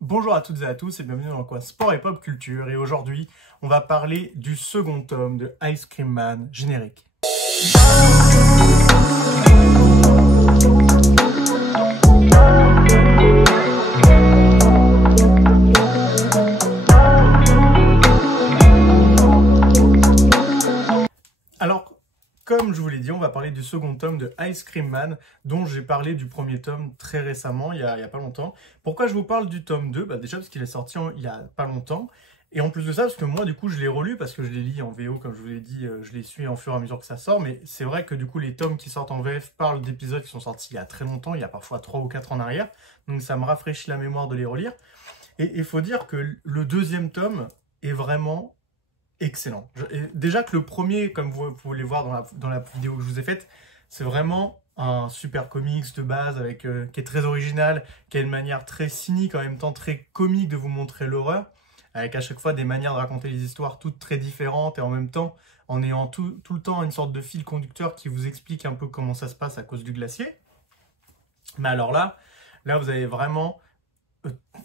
Bonjour à toutes et à tous et bienvenue dans le coin sport et pop culture. Et aujourd'hui, on va parler du second tome de Ice Cream Man générique. Alors, comme je vous l'ai dit, on va parler du second tome de Ice Cream Man, dont j'ai parlé du premier tome très récemment, il y a pas longtemps. Pourquoi je vous parle du tome 2? Déjà parce qu'il est sorti il y a pas longtemps. Et en plus de ça, parce que moi, du coup, je l'ai relu, parce que je l'ai lu en VO, comme je vous l'ai dit, je les suis en fur et à mesure que ça sort. Mais c'est vrai que du coup, les tomes qui sortent en VF parlent d'épisodes qui sont sortis il y a très longtemps, il y a parfois 3 ou 4 ans en arrière. Donc ça me rafraîchit la mémoire de les relire. Et il faut dire que le deuxième tome est vraiment excellent. Déjà que le premier, comme vous pouvez le voir dans la vidéo que je vous ai faite, c'est vraiment un super comics de base avec, qui est très original, qui a une manière très cynique, en même temps très comique de vous montrer l'horreur, avec à chaque fois des manières de raconter les histoires toutes très différentes et en même temps en ayant tout le temps une sorte de fil conducteur qui vous explique un peu comment ça se passe à cause du glacier. Mais alors là vous avez vraiment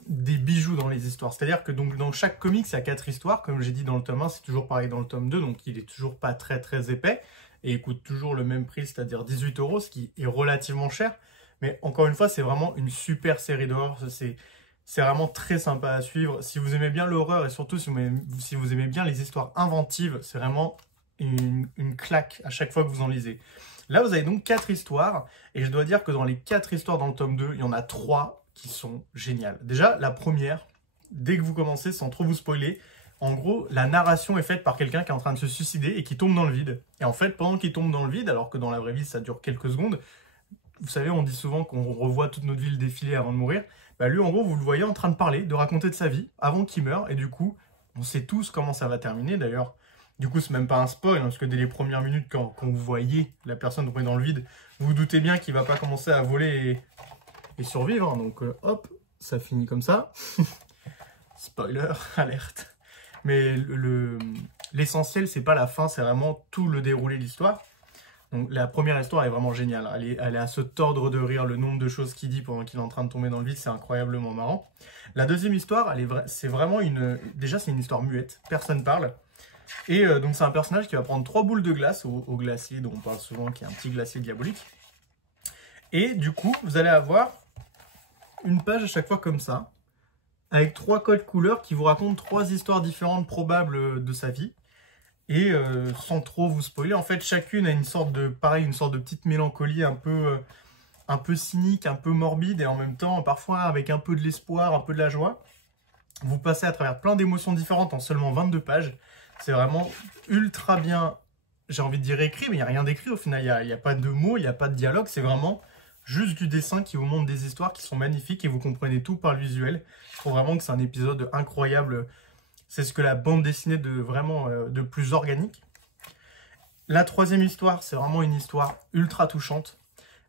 des bijoux dans les histoires. C'est-à-dire que donc, dans chaque comics, il y a 4 histoires. Comme j'ai dit dans le tome 1, c'est toujours pareil dans le tome 2, donc il est toujours pas très épais. Et il coûte toujours le même prix, c'est-à-dire 18 €, ce qui est relativement cher. Mais encore une fois, c'est vraiment une super série d'horreur. C'est vraiment très sympa à suivre. Si vous aimez bien l'horreur et surtout si vous aimez bien les histoires inventives, c'est vraiment une claque à chaque fois que vous en lisez. Là, vous avez donc 4 histoires. Et je dois dire que dans les 4 histoires dans le tome 2, il y en a 3 qui sont géniales. Déjà, la première, dès que vous commencez, sans trop vous spoiler, en gros, la narration est faite par quelqu'un qui est en train de se suicider et qui tombe dans le vide. Et en fait, pendant qu'il tombe dans le vide, alors que dans la vraie vie, ça dure quelques secondes, vous savez, on dit souvent qu'on revoit toute notre vie défiler avant de mourir. Lui, en gros, vous le voyez en train de parler, de raconter de sa vie avant qu'il meure. Et du coup, on sait tous comment ça va terminer. D'ailleurs, du coup, c'est même pas un spoil, parce que dès les premières minutes, quand vous voyez la personne tomber dans le vide, vous vous doutez bien qu'il va pas commencer à voler et survivre. Donc, hop, ça finit comme ça. Spoiler, alerte. Mais l'essentiel, c'est pas la fin, c'est vraiment tout le déroulé de l'histoire. Donc la première histoire est vraiment géniale. Elle est à se tordre de rire, le nombre de choses qu'il dit pendant qu'il est en train de tomber dans le vide, c'est incroyablement marrant. La deuxième histoire, c'est vraiment déjà, c'est une histoire muette, personne parle. Et donc c'est un personnage qui va prendre 3 boules de glace au glacier, dont on parle souvent, qui est un petit glacier diabolique. Et du coup, vous allez avoir une page à chaque fois comme ça, avec 3 codes couleurs qui vous racontent 3 histoires différentes probables de sa vie. Et sans trop vous spoiler, en fait, chacune a une sorte de petite mélancolie un peu cynique, un peu morbide, et en même temps, parfois avec un peu de l'espoir, un peu de la joie. Vous passez à travers plein d'émotions différentes en seulement 22 pages. C'est vraiment ultra bien, j'ai envie de dire écrit, mais il n'y a rien d'écrit au final. Il n'y a pas de mots, il n'y a pas de dialogue, c'est vraiment juste du dessin qui vous montre des histoires qui sont magnifiques et vous comprenez tout par le visuel. Je trouve vraiment que c'est un épisode incroyable. C'est ce que la bande dessinée de plus organique. La troisième histoire, c'est vraiment une histoire ultra touchante.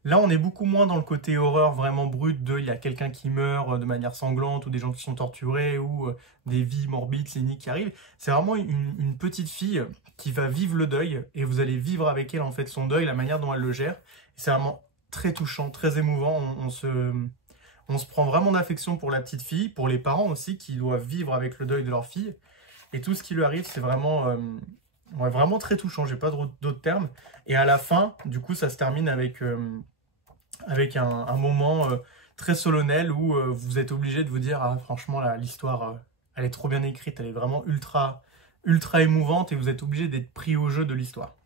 Là, on est beaucoup moins dans le côté horreur vraiment brut il y a quelqu'un qui meurt de manière sanglante ou des gens qui sont torturés ou des vies morbides, cliniques qui arrivent. C'est vraiment une petite fille qui va vivre le deuil et vous allez vivre avec elle en fait son deuil, la manière dont elle le gère. C'est vraiment très touchant, très émouvant. On se prend vraiment d'affection pour la petite fille, pour les parents aussi qui doivent vivre avec le deuil de leur fille. Et tout ce qui lui arrive, c'est vraiment, vraiment très touchant. J'ai pas d'autres termes. Et à la fin, du coup, ça se termine avec un moment très solennel où vous êtes obligé de vous dire ah, franchement, l'histoire, elle est trop bien écrite. Elle est vraiment ultra émouvante et vous êtes obligé d'être pris au jeu de l'histoire.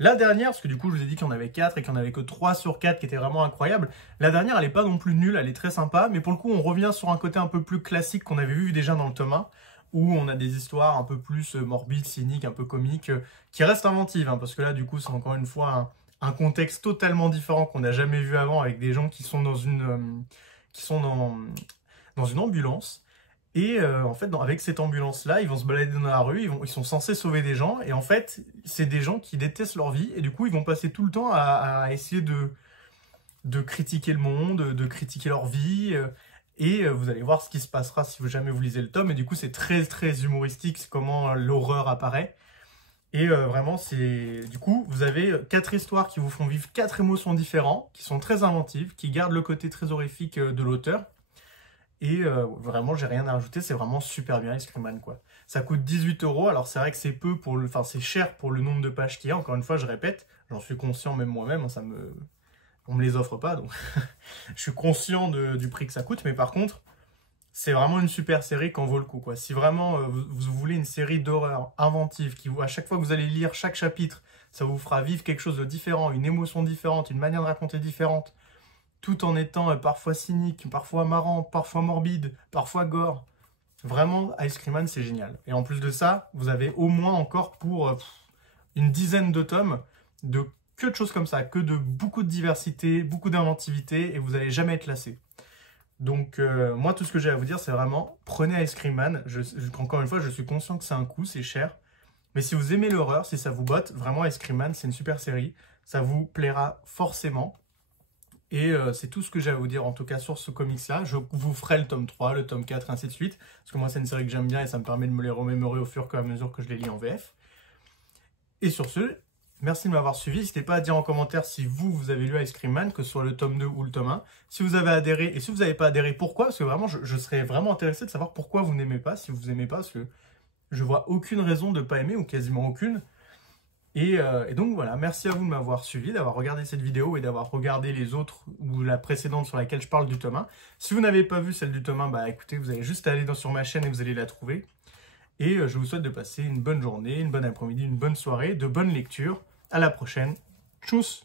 La dernière, parce que du coup je vous ai dit qu'il y en avait 4 et qu'il n'y en avait que 3 sur 4 qui étaient vraiment incroyables. La dernière, elle n'est pas non plus nulle, elle est très sympa, mais pour le coup on revient sur un côté un peu plus classique qu'on avait vu déjà dans le tome 1, où on a des histoires un peu plus morbides, cyniques, un peu comiques, qui restent inventives, hein, parce que là du coup c'est encore une fois un contexte totalement différent qu'on n'a jamais vu avant, avec des gens qui sont dans une ambulance. Et en fait, avec cette ambulance-là, ils vont se balader dans la rue, ils sont censés sauver des gens, et en fait, c'est des gens qui détestent leur vie, et du coup, ils vont passer tout le temps à essayer de critiquer le monde, de critiquer leur vie, et vous allez voir ce qui se passera si jamais vous lisez le tome, et du coup, c'est très humoristique, c'est comment l'horreur apparaît. Et vraiment, du coup, vous avez 4 histoires qui vous font vivre 4 émotions différentes, qui sont très inventives, qui gardent le côté très horrifique de l'auteur. Et vraiment, j'ai rien à rajouter, c'est vraiment super bien Ice Cream Man, quoi. Ça coûte 18 €, alors c'est vrai que c'est peu pour le... Enfin, c'est cher pour le nombre de pages qu'il y a, encore une fois, je répète, j'en suis conscient même moi-même, on me les offre pas, donc je suis conscient du prix que ça coûte, mais par contre, c'est vraiment une super série qui en vaut le coup, quoi. Si vraiment vous voulez une série d'horreur inventive, à chaque fois que vous allez lire chaque chapitre, ça vous fera vivre quelque chose de différent, une émotion différente, une manière de raconter différente, tout en étant parfois cynique, parfois marrant, parfois morbide, parfois gore. Vraiment, Ice Cream Man, c'est génial. Et en plus de ça, vous avez au moins encore pour une dizaine de tomes de que de choses comme ça, que de beaucoup de diversité, beaucoup d'inventivité, et vous n'allez jamais être lassé. Donc, moi, tout ce que j'ai à vous dire, c'est vraiment, prenez Ice Cream Man. Encore une fois, je suis conscient que c'est un coût, c'est cher. Mais si vous aimez l'horreur, si ça vous botte, vraiment, Ice Cream Man, c'est une super série. Ça vous plaira forcément. Et c'est tout ce que j'ai à vous dire, en tout cas, sur ce comics-là. Je vous ferai le tome 3, le tome 4, ainsi de suite. Parce que moi, c'est une série que j'aime bien et ça me permet de me les remémorer au fur et à mesure que je les lis en VF. Et sur ce, merci de m'avoir suivi. N'hésitez pas à dire en commentaire si vous avez lu Ice Cream Man, que ce soit le tome 2 ou le tome 1. Si vous avez adhéré, et si vous n'avez pas adhéré, pourquoi? Parce que vraiment, je serais vraiment intéressé de savoir pourquoi vous n'aimez pas, si vous n'aimez pas, parce que je vois aucune raison de ne pas aimer, ou quasiment aucune. Et donc voilà, merci à vous de m'avoir suivi, d'avoir regardé cette vidéo et d'avoir regardé les autres ou la précédente sur laquelle je parle du tome 1. Si vous n'avez pas vu celle du tome 1, bah écoutez, vous allez juste aller sur ma chaîne et vous allez la trouver. Et je vous souhaite de passer une bonne journée, une bonne après-midi, une bonne soirée, de bonnes lectures. À la prochaine. Tchuss!